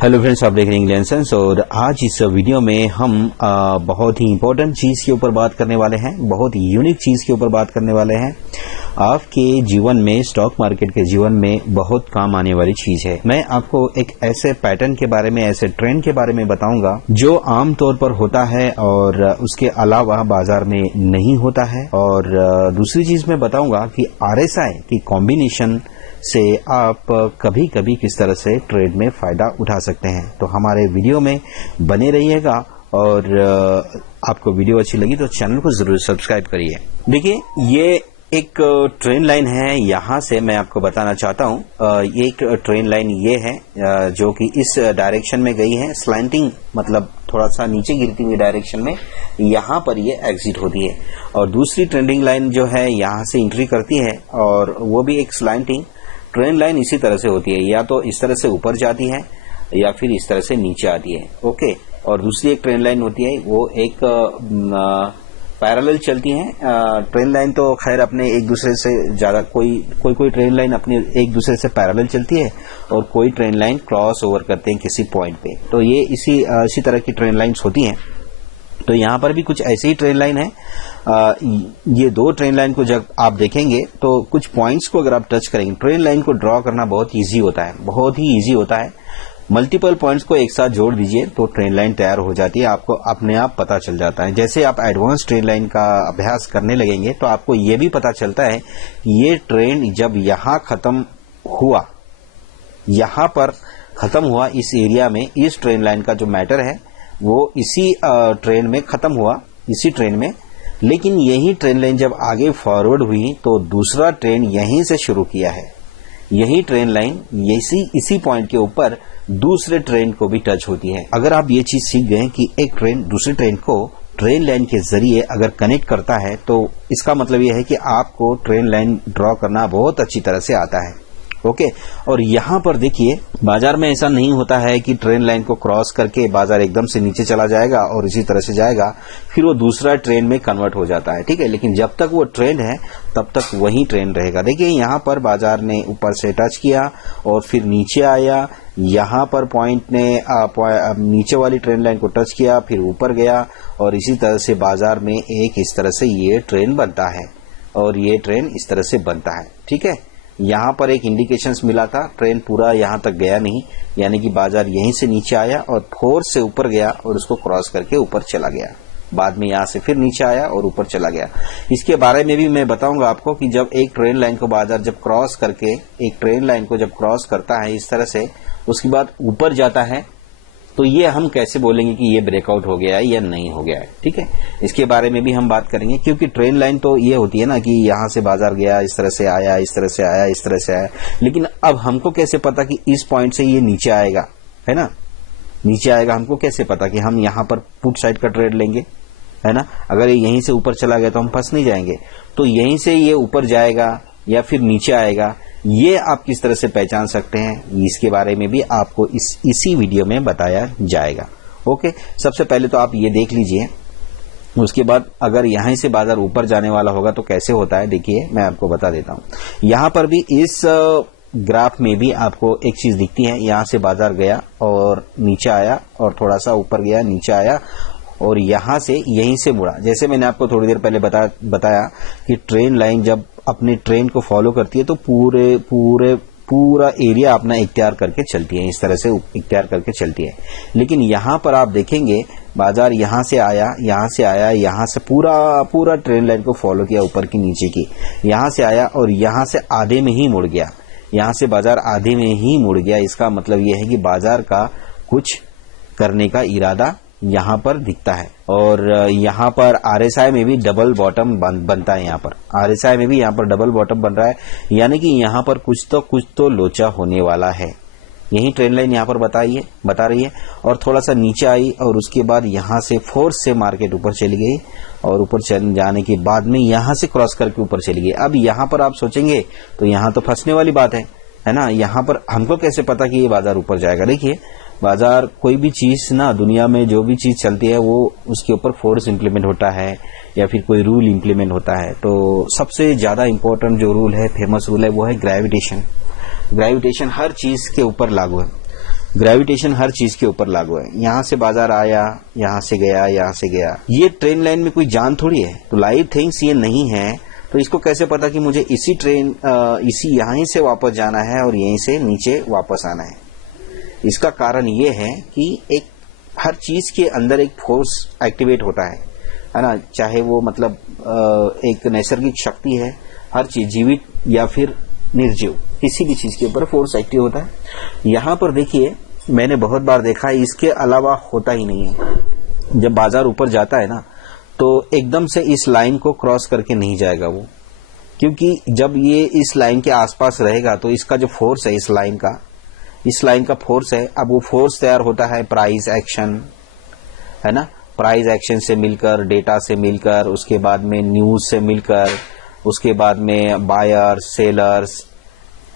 Hello friends, आप देख रहे हैं इंग्लैंड सेंस और आज इस वीडियो में हम बहुत ही इंपॉर्टेंट चीज़ के ऊपर बात करने वाले हैं। बहुत ही यूनिक चीज़ के ऊपर बात करने वाले हैं। आपके जीवन में, स्टॉक मार्केट के जीवन में बहुत काम आने वाली चीज़ है। मैं आपको एक ऐसे पैटर्न के बारे में, ऐसे ट्रेंड के बारे में बताऊंगा जो आम तौर पर होता है और उसके अलावा बाजार में नहीं होता है। और दूसरी चीज़ मैं बताऊंगा कि RSI की कॉम्बिनेशन से आप कभी कभी किस तरह से ट्रेड में फायदा उठा सकते हैं। तो हमारे वीडियो में बने रहिएगा और आपको वीडियो अच्छी लगी तो चैनल को जरूर सब्सक्राइब करिए। देखिए, ये एक ट्रेन लाइन है। यहाँ से मैं आपको बताना चाहता हूँ, ये एक ट्रेन लाइन ये है जो कि इस डायरेक्शन में गई है, स्लैंटिंग मतलब थोड़ा सा नीचे गिरती हुई डायरेक्शन में यहाँ पर ये एग्जिट होती है। और दूसरी ट्रेंडिंग लाइन जो है यहाँ से एंट्री करती है और वो भी एक स्लैंटिंग ट्रेन लाइन इसी तरह से होती है, या तो इस तरह से ऊपर जाती है या फिर इस तरह से नीचे आती है। ओके, और दूसरी एक ट्रेन लाइन होती है, वो एक पैरेलल चलती है। ट्रेन लाइन तो खैर अपने एक दूसरे से ज्यादा कोई ट्रेन लाइन अपने एक दूसरे से पैरेलल चलती है और कोई ट्रेन लाइन क्रॉस ओवर करते हैं किसी पॉइंट पे। तो ये इसी तरह की ट्रेन लाइन्स होती हैं। तो यहाँ पर भी कुछ ऐसी ही ट्रेन लाइन है। ये दो ट्रेन लाइन को जब आप देखेंगे तो कुछ पॉइंट्स को अगर आप टच करेंगे, ट्रेन लाइन को ड्रॉ करना बहुत इजी होता है, बहुत ही इजी होता है। मल्टीपल पॉइंट्स को एक साथ जोड़ दीजिए तो ट्रेन लाइन तैयार हो जाती है, आपको अपने आप पता चल जाता है। जैसे आप एडवांस ट्रेन लाइन का अभ्यास करने लगेंगे तो आपको ये भी पता चलता है कि ये ट्रेंड जब यहाँ खत्म हुआ, यहाँ पर खत्म हुआ इस एरिया में, इस ट्रेन लाइन का जो मैटर है वो इसी ट्रेन में खत्म हुआ, इसी ट्रेन में। लेकिन यही ट्रेन लाइन जब आगे फॉरवर्ड हुई तो दूसरा ट्रेन यहीं से शुरू किया है। यही ट्रेन लाइन इसी पॉइंट के ऊपर दूसरे ट्रेन को भी टच होती है। अगर आप ये चीज सीख गए कि एक ट्रेन दूसरे ट्रेन को ट्रेन लाइन के जरिए अगर कनेक्ट करता है तो इसका मतलब यह है कि आपको ट्रेन लाइन ड्रॉ करना बहुत अच्छी तरह से आता है। ओके, और यहाँ पर देखिए, बाजार में ऐसा नहीं होता है कि ट्रेन लाइन को क्रॉस करके बाजार एकदम से नीचे चला जाएगा और इसी तरह से जाएगा, फिर वो दूसरा ट्रेन में कन्वर्ट हो जाता है। ठीक है, लेकिन जब तक वो ट्रेंड है तब तक वही ट्रेंड रहेगा। देखिए, यहाँ पर बाजार ने ऊपर से टच किया और फिर नीचे आया, यहाँ पर पॉइंट ने नीचे वाली ट्रेन लाइन को टच किया, फिर ऊपर गया और इसी तरह से बाजार में एक इस तरह से ये ट्रेन बनता है और ये ट्रेन इस तरह से बनता है। ठीक है, यहाँ पर एक इंडिकेशंस मिला था, ट्रेन पूरा यहाँ तक गया नहीं, यानी कि बाजार यहीं से नीचे आया और फोर्स से ऊपर गया और उसको क्रॉस करके ऊपर चला गया। बाद में यहाँ से फिर नीचे आया और ऊपर चला गया। इसके बारे में भी मैं बताऊंगा आपको कि जब एक ट्रेन लाइन को बाजार जब क्रॉस करके, एक ट्रेन लाइन को जब क्रॉस करता है इस तरह से, उसके बाद ऊपर जाता है, तो ये हम कैसे बोलेंगे कि ये ब्रेकआउट हो गया है या नहीं हो गया है। ठीक है, इसके बारे में भी हम बात करेंगे, क्योंकि ट्रेन लाइन तो ये होती है ना कि यहाँ से बाजार गया, इस तरह से आया, इस तरह से आया, इस तरह से आया। लेकिन अब हमको कैसे पता कि इस पॉइंट से ये नीचे आएगा, है ना, नीचे आएगा, हमको कैसे पता कि हम यहाँ पर पुट साइड का ट्रेड लेंगे, है ना। अगर ये यहीं से ऊपर चला गया तो हम फंस नहीं जाएंगे। तो यहीं से ये ऊपर जाएगा या फिर नीचे आएगा, ये आप किस तरह से पहचान सकते हैं, इसके बारे में भी आपको इसी वीडियो में बताया जाएगा। ओके, सबसे पहले तो आप ये देख लीजिए, उसके बाद अगर यहीं से बाजार ऊपर जाने वाला होगा तो कैसे होता है, देखिए मैं आपको बता देता हूं। यहां पर भी इस ग्राफ में भी आपको एक चीज दिखती है, यहां से बाजार गया और नीचे आया और थोड़ा सा ऊपर गया, नीचे आया और यहां से यहीं से मुड़ा। जैसे मैंने आपको थोड़ी देर पहले बताया कि ट्रेन लाइन जब अपने ट्रेन को फॉलो करती है तो पूरा एरिया अपना इख्तियार करके चलती है, इस तरह से इख्तियार करके चलती है। लेकिन यहां पर आप देखेंगे बाजार यहां से आया, यहां से आया, यहां से पूरा ट्रेन लाइन को फॉलो किया, ऊपर की नीचे की, यहां से आया और यहां से आधे में ही मुड़ गया, यहां से बाजार आधे में ही मुड़ गया। इसका मतलब यह है कि बाजार का कुछ करने का इरादा यहाँ पर दिखता है। और यहाँ पर RSI में भी डबल बॉटम बनता है। यहाँ पर RSI में भी यहाँ पर डबल बॉटम बन रहा है, यानी कि यहाँ पर कुछ तो लोचा होने वाला है। यही ट्रेन लाइन यहाँ पर बता रही है। और थोड़ा सा नीचे आई और उसके बाद यहाँ से फोर्स से मार्केट ऊपर चली गई और ऊपर जाने के बाद में यहाँ से क्रॉस करके ऊपर चली गई। अब यहाँ पर आप सोचेंगे तो यहाँ तो फंसने वाली बात है ना। यहाँ पर हमको कैसे पता कि ये बाजार ऊपर जाएगा। देखिए, बाजार कोई भी चीज ना, दुनिया में जो भी चीज चलती है वो उसके ऊपर फोर्स इंप्लीमेंट होता है या फिर कोई रूल इंप्लीमेंट होता है। तो सबसे ज्यादा इंपॉर्टेंट जो रूल है, फेमस रूल है, वो है ग्रेविटेशन। ग्रेविटेशन हर चीज के ऊपर लागू है। ग्रेविटेशन हर चीज के ऊपर लागू है। यहाँ से बाजार आया, यहाँ से गया, यहाँ से गया। ये ट्रेन लाइन में कोई जान थोड़ी है। तो लाइव थिंग्स ये नहीं है, तो इसको कैसे पता कि मुझे इसी ट्रेन इसी यहीं से वापस जाना है और यहीं से नीचे वापस आना है? इसका कारण ये है कि एक हर चीज के अंदर एक फोर्स एक्टिवेट होता है ना। चाहे वो मतलब एक नैसर्गिक शक्ति है, हर चीज जीवित या फिर निर्जीव, किसी भी चीज के ऊपर फोर्स एक्टिव होता है। यहाँ पर देखिए, मैंने बहुत बार देखा है, इसके अलावा होता ही नहीं है। जब बाजार ऊपर जाता है ना, तो एकदम से इस लाइन को क्रॉस करके नहीं जाएगा वो, क्योंकि जब ये इस लाइन के आसपास रहेगा तो इसका जो फोर्स है, इस लाइन का फोर्स है। अब वो फोर्स तैयार होता है प्राइस एक्शन, है ना। प्राइस एक्शन से मिलकर, डेटा से मिलकर, उसके बाद में न्यूज से मिलकर, उसके बाद में बायर्स, सेलर्स,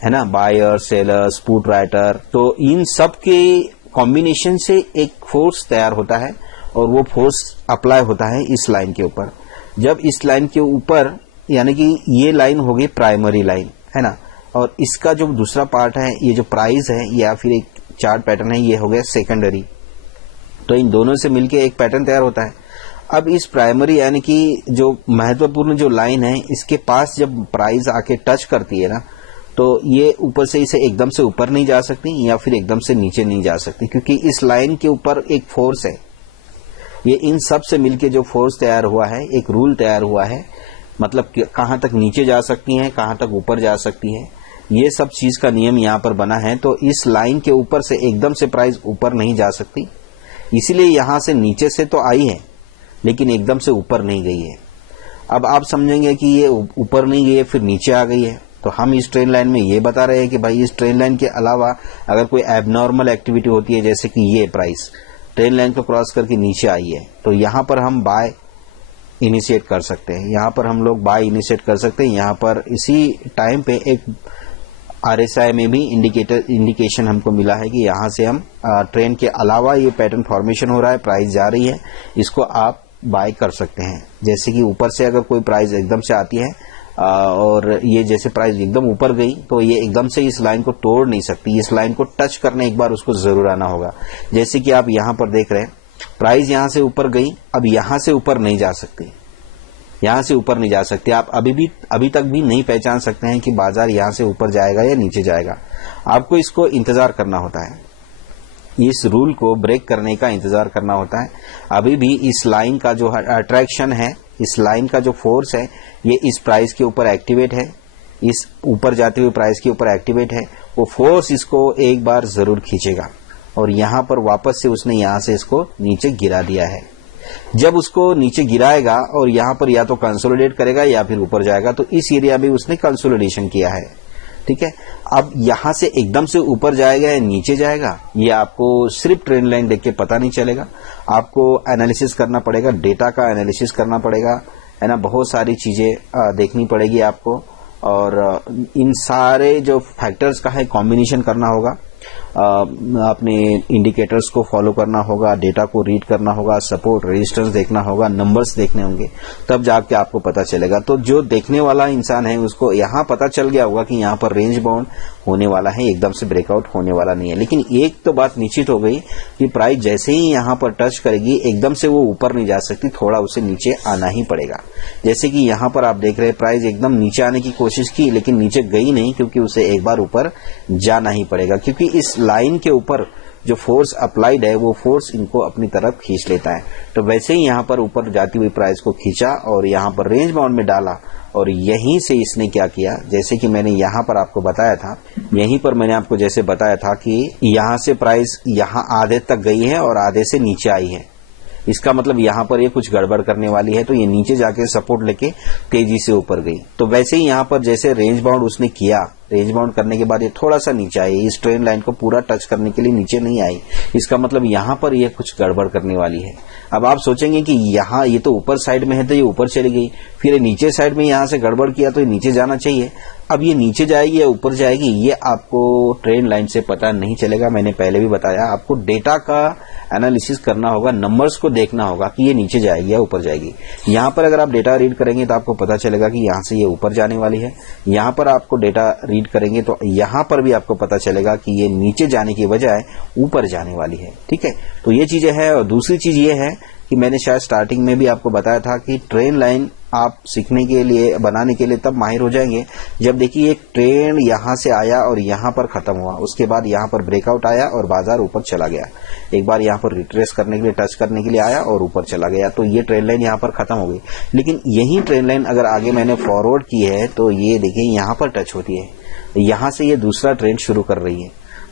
है ना, बायर, सेलर्स, पुट राइटर, तो इन सब के कॉम्बिनेशन से एक फोर्स तैयार होता है और वो फोर्स अप्लाई होता है इस लाइन के ऊपर। जब इस लाइन के ऊपर, यानी कि ये लाइन हो गई प्राइमरी लाइन, है ना, और इसका जो दूसरा पार्ट है, ये जो प्राइस है या फिर एक चार्ट पैटर्न है, ये हो गया सेकेंडरी। तो इन दोनों से मिलके एक पैटर्न तैयार होता है। अब इस प्राइमरी यानी कि जो महत्वपूर्ण जो लाइन है, इसके पास जब प्राइस आके टच करती है ना, तो ये ऊपर से इसे एकदम से ऊपर नहीं जा सकती या फिर एकदम से नीचे नहीं जा सकती, क्योंकि इस लाइन के ऊपर एक फोर्स है। ये इन सब से मिलके जो फोर्स तैयार हुआ है, एक रूल तैयार हुआ है, मतलब कहां तक नीचे जा सकती है, कहां तक ऊपर जा सकती है, ये सब चीज का नियम यहाँ पर बना है। तो इस लाइन के ऊपर से एकदम से प्राइस ऊपर नहीं जा सकती, इसीलिए यहां से नीचे से तो आई है लेकिन एकदम से ऊपर नहीं गई है। अब आप समझेंगे कि ये ऊपर नहीं गई है फिर नीचे आ गई है। तो हम इस ट्रेन लाइन में ये बता रहे हैं कि भाई इस ट्रेन लाइन के अलावा अगर कोई एबनॉर्मल एक्टिविटी होती है, जैसे कि ये प्राइस ट्रेन लाइन को क्रॉस करके नीचे आई है, तो यहां पर हम बाय इनिशिएट कर सकते हैं, यहां पर हम लोग बाय इनिशिएट कर सकते हैं। यहां पर इसी टाइम पे एक आरएसआई में भी इंडिकेशन हमको मिला है कि यहां से हम ट्रेन के अलावा ये पैटर्न फॉर्मेशन हो रहा है, प्राइस जा रही है, इसको आप बाय कर सकते हैं। जैसे कि ऊपर से अगर कोई प्राइस एकदम से आती है और ये जैसे प्राइस एकदम ऊपर गई, तो ये एकदम से इस लाइन को तोड़ नहीं सकती, इस लाइन को टच करने एक बार उसको जरूर आना होगा। जैसे कि आप यहां पर देख रहे हैं, प्राइस यहां से ऊपर गई, अब यहां से ऊपर नहीं जा सकती, यहां से ऊपर नहीं जा सकती। आप अभी तक भी नहीं पहचान सकते हैं कि बाजार यहां से ऊपर जाएगा या नीचे जाएगा। आपको इसको इंतजार करना होता है, इस रूल को ब्रेक करने का इंतजार करना होता है। अभी भी इस लाइन का जो अट्रैक्शन है, इस लाइन का जो फोर्स है, ये इस प्राइस के ऊपर एक्टिवेट है, इस ऊपर जाते हुए प्राइस के ऊपर एक्टिवेट है। वो फोर्स इसको एक बार जरूर खींचेगा और यहां पर वापस से उसने यहां से इसको नीचे गिरा दिया है। जब उसको नीचे गिराएगा और यहां पर या तो कंसोलिडेट करेगा या फिर ऊपर जाएगा, तो इस एरिया में उसने कंसोलिडेशन किया है, ठीक है। अब यहां से एकदम से ऊपर जाएगा या नीचे जाएगा, ये आपको सिर्फ ट्रेंड लाइन देख के पता नहीं चलेगा। आपको एनालिसिस करना पड़ेगा, डेटा का एनालिसिस करना पड़ेगा, है ना, बहुत सारी चीजें देखनी पड़ेगी आपको, और इन सारे जो फैक्टर्स का है कॉम्बिनेशन करना होगा। अपने इंडिकेटर्स को फॉलो करना होगा, डेटा को रीड करना होगा, सपोर्ट रेजिस्टेंस देखना होगा, नंबर्स देखने होंगे, तब जाके आपको पता चलेगा। तो जो देखने वाला इंसान है उसको यहां पता चल गया होगा कि यहां पर रेंज बाउंड होने वाला है, एकदम से ब्रेकआउट होने वाला नहीं है। लेकिन एक तो बात निश्चित हो गई कि प्राइस जैसे ही यहां पर टच करेगी, एकदम से वो ऊपर नहीं जा सकती, थोड़ा उसे नीचे आना ही पड़ेगा। जैसे कि यहां पर आप देख रहे हैं, प्राइस एकदम नीचे आने की कोशिश की लेकिन नीचे गई नहीं, क्योंकि उसे एक बार ऊपर जाना ही पड़ेगा, क्योंकि इस लाइन के ऊपर जो फोर्स अप्लाइड है वो फोर्स इनको अपनी तरफ खींच लेता है। तो वैसे ही यहां पर ऊपर जाती हुई प्राइस को खींचा और यहां पर रेंज बाउंड में डाला, और यहीं से इसने क्या किया, जैसे कि मैंने यहां पर आपको बताया था, यहीं पर मैंने आपको जैसे बताया था कि यहां से प्राइस यहां आधे तक गई है और आधे से नीचे आई है, इसका मतलब यहां पर ये कुछ गड़बड़ करने वाली है, तो ये नीचे जाके सपोर्ट लेके तेजी से ऊपर गई। तो वैसे ही यहां पर जैसे रेंज बाउंड उसने किया, रेंज बाउंड करने के बाद ये थोड़ा सा नीचे आई, इस ट्रेंड लाइन को पूरा टच करने के लिए नीचे नहीं आई, इसका मतलब यहां पर ये कुछ गड़बड़ करने वाली है। अब आप सोचेंगे कि यहां ये तो ऊपर साइड में है तो ये ऊपर चली गई, फिर ये नीचे साइड में यहां से गड़बड़ किया तो ये नीचे जाना चाहिए। अब ये नीचे जाएगी या ऊपर जाएगी, ये आपको ट्रेंड लाइन से पता नहीं चलेगा। मैंने पहले भी बताया, आपको डेटा का एनालिसिस करना होगा, नंबर्स को देखना होगा कि ये नीचे जाएगी या ऊपर जाएगी। यहाँ पर अगर आप डेटा रीड करेंगे तो आपको पता चलेगा कि यहाँ से ये ऊपर जाने वाली है। यहाँ पर आपको डेटा रीड करेंगे तो यहाँ पर भी आपको पता चलेगा कि ये नीचे जाने की बजाय ऊपर जाने वाली है। ठीक है, तो ये चीजें है। और दूसरी चीज ये है कि मैंने शायद स्टार्टिंग में भी आपको बताया था कि ट्रेंड लाइन आप सीखने के लिए, बनाने के लिए तब माहिर हो जाएंगे जब देखिए एक ट्रेंड यहां से आया और यहां पर खत्म हुआ, उसके बाद यहां पर ब्रेकआउट आया और बाजार ऊपर चला गया। एक बार यहां पर रिट्रेस करने के लिए, टच करने के लिए आया और ऊपर चला गया, तो ये ट्रेंड लाइन यहां पर खत्म हो गई। लेकिन यही ट्रेंड लाइन अगर आगे मैंने फॉरवर्ड की है तो ये देखिए यहां पर टच होती है, यहां से ये दूसरा ट्रेंड शुरू कर रही है।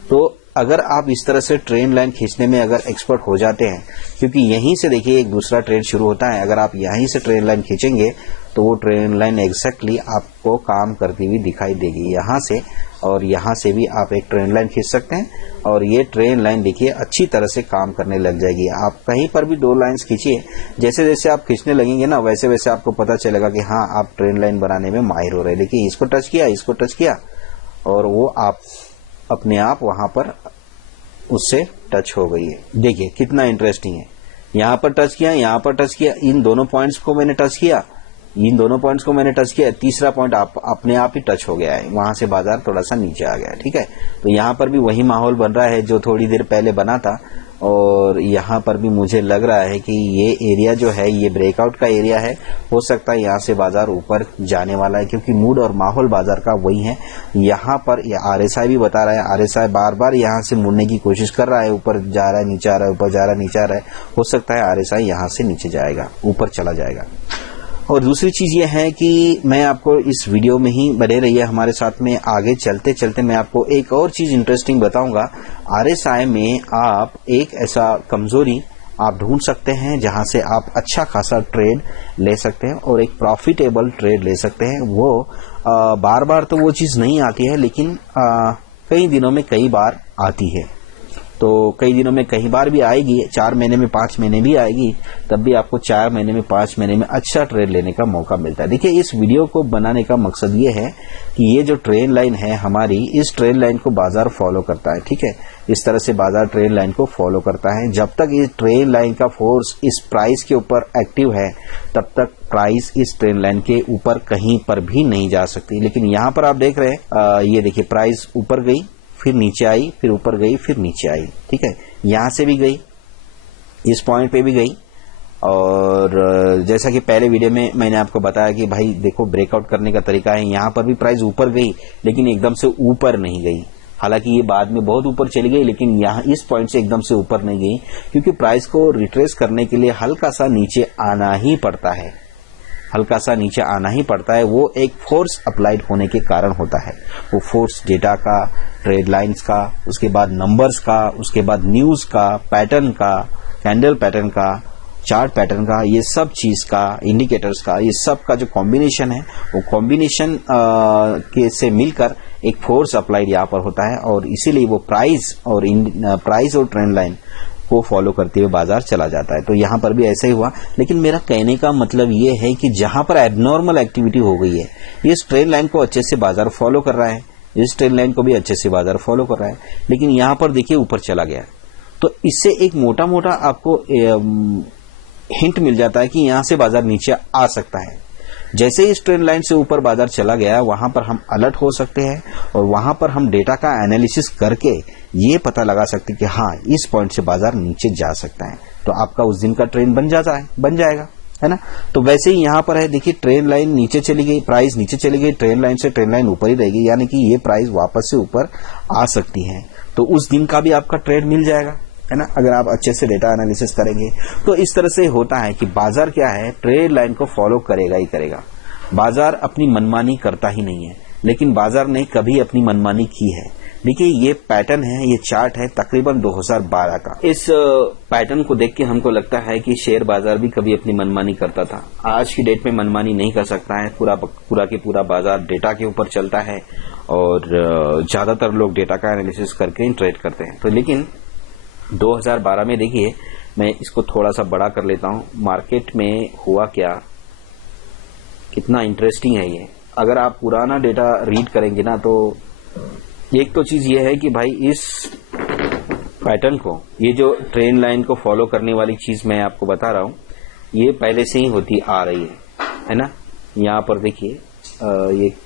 तो अगर आप इस तरह से ट्रेंड लाइन खींचने में अगर एक्सपर्ट हो जाते हैं, क्योंकि यहीं से देखिए एक दूसरा ट्रेंड शुरू होता है, अगर आप यहीं से ट्रेंड लाइन खींचेंगे तो वो ट्रेंड लाइन एग्जैक्टली आपको काम करती हुई दिखाई देगी यहां से, और यहां से भी आप एक ट्रेंड लाइन खींच सकते हैं और ये ट्रेंड लाइन देखिए अच्छी तरह से काम करने लग जाएगी। आप कहीं पर भी दो लाइंस खींचिए, जैसे जैसे आप खींचने लगेंगे ना वैसे वैसे आपको पता चलेगा कि हाँ आप ट्रेंड लाइन बनाने में माहिर हो रहे हैं। देखिए इसको टच किया, इसको टच किया और वो आप अपने आप वहां पर उससे टच हो गई है। देखिए कितना इंटरेस्टिंग है, यहां पर टच किया, यहां पर टच किया, इन दोनों पॉइंट्स को मैंने टच किया, इन दोनों पॉइंट्स को मैंने टच किया, तीसरा पॉइंट अपने आप ही टच हो गया है, वहां से बाजार थोड़ा सा नीचे आ गया। ठीक है, तो यहां पर भी वही माहौल बन रहा है जो थोड़ी देर पहले बना था, और यहां पर भी मुझे लग रहा है कि ये एरिया जो है ये ब्रेकआउट का एरिया है। हो सकता है यहां से बाजार ऊपर जाने वाला है, क्योंकि मूड और माहौल बाजार का वही है। यहां पर आरएसआई भी बता रहा है, आरएसआई बार बार यहां से मुड़ने की कोशिश कर रहा है, ऊपर जा रहा है, नीचे आ रहा है, ऊपर जा रहा है, नीचे आ रहा है। हो सकता है आरएसआई यहां से नीचे जाएगा, ऊपर चला जाएगा। और दूसरी चीज ये है कि मैं आपको इस वीडियो में ही बने रहिए हमारे साथ में, आगे चलते चलते मैं आपको एक और चीज इंटरेस्टिंग बताऊंगा। आरएसआई में आप एक ऐसा कमजोरी आप ढूंढ सकते हैं जहां से आप अच्छा खासा ट्रेड ले सकते हैं और एक प्रॉफिटेबल ट्रेड ले सकते हैं। वो बार बार तो वो चीज नहीं आती है, लेकिन कई दिनों में कई बार आती है। तो कई दिनों में कई बार भी आएगी, 4 महीने में 5 महीने भी आएगी, तब भी आपको 4 महीने में 5 महीने में अच्छा ट्रेड लेने का मौका मिलता है। देखिए इस वीडियो को बनाने का मकसद ये है कि ये जो ट्रेंड लाइन है हमारी, इस ट्रेंड लाइन को बाजार फॉलो करता है। ठीक है, इस तरह से बाजार ट्रेंड लाइन को फॉलो करता है। जब तक इस ट्रेंड लाइन का फोर्स इस प्राइस के ऊपर एक्टिव है तब तक प्राइस इस ट्रेंड लाइन के ऊपर कहीं पर भी नहीं जा सकती। लेकिन यहाँ पर आप देख रहे हैं, ये देखिए प्राइस ऊपर गई, फिर नीचे आई, फिर ऊपर गई, फिर नीचे आई। ठीक है, यहां से भी गई, इस पॉइंट पे भी गई, और जैसा कि पहले वीडियो में मैंने आपको बताया कि भाई देखो ब्रेकआउट करने का तरीका है। यहां पर भी प्राइस ऊपर गई लेकिन एकदम से ऊपर नहीं गई, हालांकि ये बाद में बहुत ऊपर चली गई, लेकिन यहां इस पॉइंट से एकदम से ऊपर नहीं गई, क्योंकि प्राइस को रिट्रेस करने के लिए हल्का सा नीचे आना ही पड़ता है, हल्का सा नीचे आना ही पड़ता है। वो एक फोर्स अप्लाइड होने के कारण होता है। वो फोर्स डेटा का, ट्रेड लाइंस का, उसके बाद नंबर्स का, उसके बाद न्यूज का, पैटर्न का, कैंडल पैटर्न का, चार्ट पैटर्न का, ये सब चीज का, इंडिकेटर्स का, ये सब का जो कॉम्बिनेशन है, वो कॉम्बिनेशन के से मिलकर एक फोर्स अप्लाइड यहाँ पर होता है, और इसीलिए वो प्राइस और ट्रेंड लाइन को फॉलो करते हुए बाजार चला जाता है। तो यहां पर भी ऐसा ही हुआ। लेकिन मेरा कहने का मतलब ये है कि जहां पर एबनॉर्मल एक्टिविटी हो गई है, इस ट्रेंड लाइन को अच्छे से बाजार फॉलो कर रहा है, इस ट्रेंड लाइन को भी अच्छे से बाजार फॉलो कर रहा है, लेकिन यहां पर देखिए ऊपर चला गया। तो इससे एक मोटा मोटा आपको हिंट मिल जाता है कि यहां से बाजार नीचे आ सकता है। जैसे इस ट्रेंड लाइन से ऊपर बाजार चला गया, वहां पर हम अलर्ट हो सकते हैं और वहां पर हम डेटा का एनालिसिस करके ये पता लगा सकते हैं कि हाँ इस पॉइंट से बाजार नीचे जा सकता है। तो आपका उस दिन का ट्रेंड बन जाएगा, है ना। तो वैसे ही यहां पर है, देखिए ट्रेंड लाइन नीचे चली गई, प्राइस नीचे चली गई, ट्रेंड लाइन से ट्रेंड लाइन ऊपर ही रहेगी, यानी कि ये प्राइस वापस से ऊपर आ सकती है। तो उस दिन का भी आपका ट्रेड मिल जाएगा, है ना, अगर आप अच्छे से डेटा एनालिसिस करेंगे। तो इस तरह से होता है कि बाजार क्या है, ट्रेड लाइन को फॉलो करेगा ही करेगा। बाजार अपनी मनमानी करता ही नहीं है, लेकिन बाजार ने कभी अपनी मनमानी की है। देखिए ये पैटर्न है, ये चार्ट है तकरीबन 2012 का। इस पैटर्न को देख के हमको लगता है कि शेयर बाजार भी कभी अपनी मनमानी करता था। आज की डेट में मनमानी नहीं कर सकता है, पूरा के पूरा बाजार डेटा के ऊपर चलता है और ज्यादातर लोग डेटा का एनालिसिस करके ही ट्रेड करते हैं। तो लेकिन 2012 में देखिए, मैं इसको थोड़ा सा बड़ा कर लेता हूं, मार्केट में हुआ क्या, कितना इंटरेस्टिंग है ये। अगर आप पुराना डेटा रीड करेंगे ना, तो एक तो चीज ये है कि भाई इस पैटर्न को, ये जो ट्रेंड लाइन को फॉलो करने वाली चीज मैं आपको बता रहा हूँ, ये पहले से ही होती आ रही है ना। यहाँ पर देखिए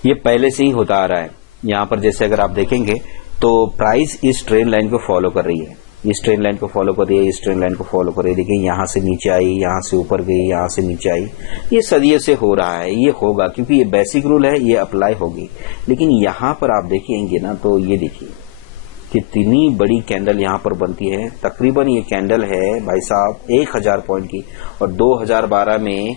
ये पहले से ही होता आ रहा है। यहाँ पर जैसे अगर आप देखेंगे तो प्राइस इस ट्रेंड लाइन को फॉलो कर रही है, इस ट्रेंड लाइन को फॉलो कर रही है, इस ट्रेंड लाइन को फॉलो कर रही है। देखिए यहाँ से नीचे आई, यहाँ से ऊपर गई, यहाँ से नीचे आई। ये सदियों से हो रहा है, ये होगा क्योंकि ये बेसिक रूल है, ये अप्लाई होगी। लेकिन यहाँ पर आप देखेंगे ना तो ये देखिए कितनी बड़ी कैंडल यहाँ पर बनती है। तकरीबन ये कैंडल है भाई साहब 1000 पॉइंट की, और 2012 में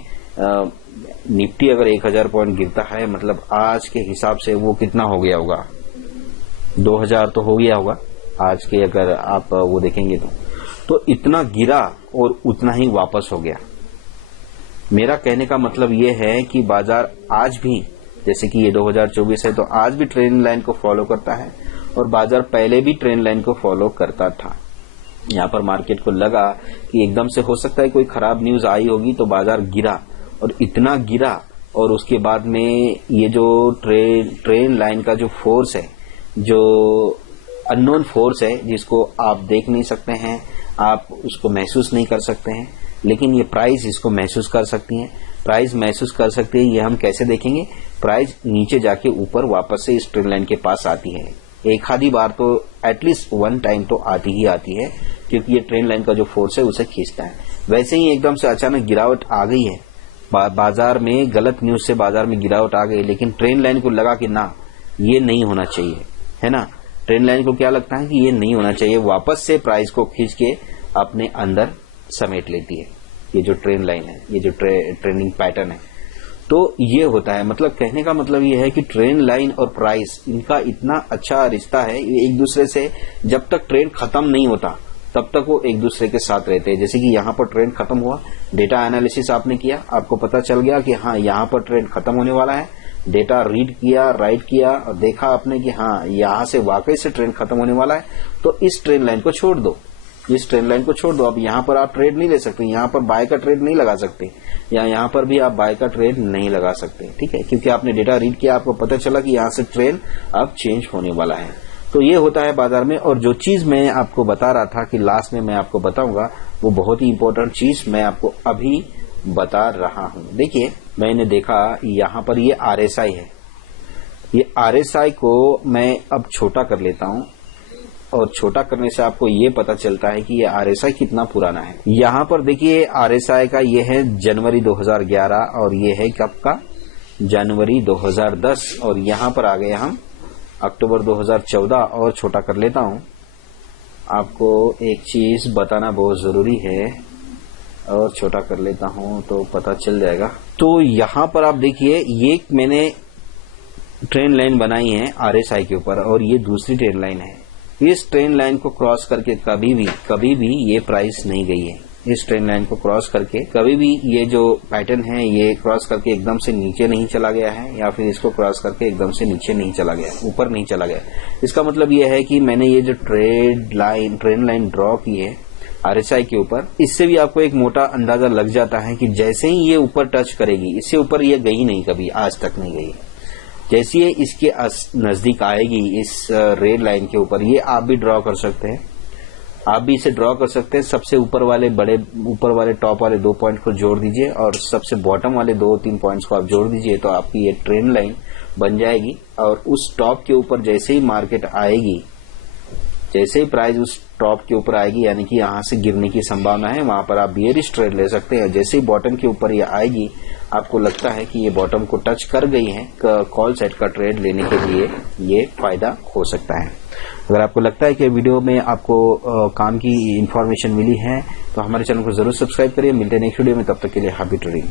निफ्टी अगर 1000 पॉइंट गिरता है मतलब आज के हिसाब से वो कितना हो गया होगा, 2000 तो हो गया होगा आज के, अगर आप वो देखेंगे तो इतना गिरा और उतना ही वापस हो गया। मेरा कहने का मतलब ये है कि बाजार आज भी, जैसे कि ये 2024 है तो आज भी ट्रेंड लाइन को फॉलो करता है, और बाजार पहले भी ट्रेंड लाइन को फॉलो करता था। यहाँ पर मार्केट को लगा कि एकदम से हो सकता है कोई खराब न्यूज आई होगी तो बाजार गिरा, और इतना गिरा, और उसके बाद में ये जो ट्रेंड लाइन का जो फोर्स है, जो अननोन फोर्स है, जिसको आप देख नहीं सकते हैं, आप उसको महसूस नहीं कर सकते हैं, लेकिन ये प्राइस इसको महसूस कर सकती है। प्राइस महसूस कर सकती है, ये हम कैसे देखेंगे? प्राइस नीचे जाके ऊपर वापस से इस ट्रेंड लाइन के पास आती है। एक आधी बार तो एटलीस्ट वन टाइम तो आती ही आती है, क्योंकि ये ट्रेंड लाइन का जो फोर्स है उसे खींचता है। वैसे ही एकदम से अचानक गिरावट आ गई है बाजार में, गलत न्यूज से बाजार में गिरावट आ गई, लेकिन ट्रेंड लाइन को लगा कि ना ये नहीं होना चाहिए, है ना। ट्रेंड लाइन को क्या लगता है कि ये नहीं होना चाहिए, वापस से प्राइस को खींच के अपने अंदर समेट लेती है। ये जो ट्रेंड लाइन है, ये जो ट्रेंडिंग पैटर्न है, तो ये होता है। मतलब कहने का मतलब ये है कि ट्रेंड लाइन और प्राइस, इनका इतना अच्छा रिश्ता है, एक दूसरे से जब तक ट्रेंड खत्म नहीं होता तब तक वो एक दूसरे के साथ रहते हैं। जैसे कि यहाँ पर ट्रेंड खत्म हुआ, डेटा एनालिसिस आपने किया, आपको पता चल गया कि हाँ यहाँ पर ट्रेंड खत्म होने वाला है, डेटा रीड किया, राइट किया, और देखा आपने कि हाँ यहाँ से वाकई से ट्रेंड खत्म होने वाला है, तो इस ट्रेंड लाइन को छोड़ दो, इस ट्रेंड लाइन को छोड़ दो। अब यहाँ पर आप ट्रेड नहीं ले सकते, यहाँ पर बाय का ट्रेड नहीं लगा सकते, या यहाँ पर भी आप बाय का ट्रेड नहीं लगा सकते, ठीक है, क्योंकि आपने डेटा रीड किया, आपको पता चला कि यहाँ से ट्रेंड अब चेंज होने वाला है। तो ये होता है बाजार में। और जो चीज मैं आपको बता रहा था कि लास्ट में मैं आपको बताऊंगा, वो बहुत ही इंपॉर्टेंट चीज मैं आपको अभी बता रहा हूं। देखिए मैंने देखा यहाँ पर ये RSI है, ये RSI को मैं अब छोटा कर लेता हूं, और छोटा करने से आपको ये पता चलता है कि ये RSI कितना पुराना है। यहाँ पर देखिए RSI का ये है जनवरी 2011, और ये है कब का? जनवरी 2010, और यहाँ पर आ गए हम अक्टूबर 2014, और छोटा कर लेता हूँ। आपको एक चीज बताना बहुत जरूरी है, और छोटा कर लेता हूँ तो पता चल जाएगा। तो यहाँ पर आप देखिए ये मैंने ट्रेंड लाइन बनाई है RSI के ऊपर, और ये दूसरी ट्रेंड लाइन है। इस ट्रेंड लाइन को क्रॉस करके कभी भी ये प्राइस नहीं गई है। इस ट्रेंड लाइन को क्रॉस करके कभी भी ये जो पैटर्न है, ये क्रॉस करके एकदम से नीचे नहीं चला गया है, या फिर इसको क्रॉस करके एकदम से नीचे नहीं चला गया, ऊपर नहीं चला गया। इसका मतलब ये है कि मैंने ये जो ट्रेंड लाइन ड्रॉ की है RSI के ऊपर, इससे भी आपको एक मोटा अंदाजा लग जाता है कि जैसे ही ये ऊपर टच करेगी, इससे ऊपर ये गई नहीं, कभी आज तक नहीं गई। जैसे ये इसके नजदीक आएगी इस रेड लाइन के ऊपर, ये आप भी ड्रॉ कर सकते हैं, आप भी इसे ड्रॉ कर सकते हैं। सबसे ऊपर वाले टॉप वाले 2 पॉइंट को जोड़ दीजिए, और सबसे बॉटम वाले 2-3 पॉइंट्स को आप जोड़ दीजिए, तो आपकी ये ट्रेंड लाइन बन जाएगी। और उस टॉप के ऊपर जैसे ही मार्केट आएगी, जैसे ही प्राइस उस टॉप के ऊपर आएगी, यानी कि यहां से गिरने की संभावना है, वहां पर आप बियरिश ट्रेड ले सकते हैं। जैसे ही बॉटम के ऊपर ये आएगी, आपको लगता है कि ये बॉटम को टच कर गई है, कॉल सेट का ट्रेड लेने के लिए ये फायदा हो सकता है। अगर आपको लगता है कि वीडियो में आपको काम की इंफॉर्मेशन मिली है, तो हमारे चैनल को जरूर सब्सक्राइब करिए। मिलते हैं नेक्स्ट वीडियो में, तब तक के लिए हैप्पी ट्रेडिंग।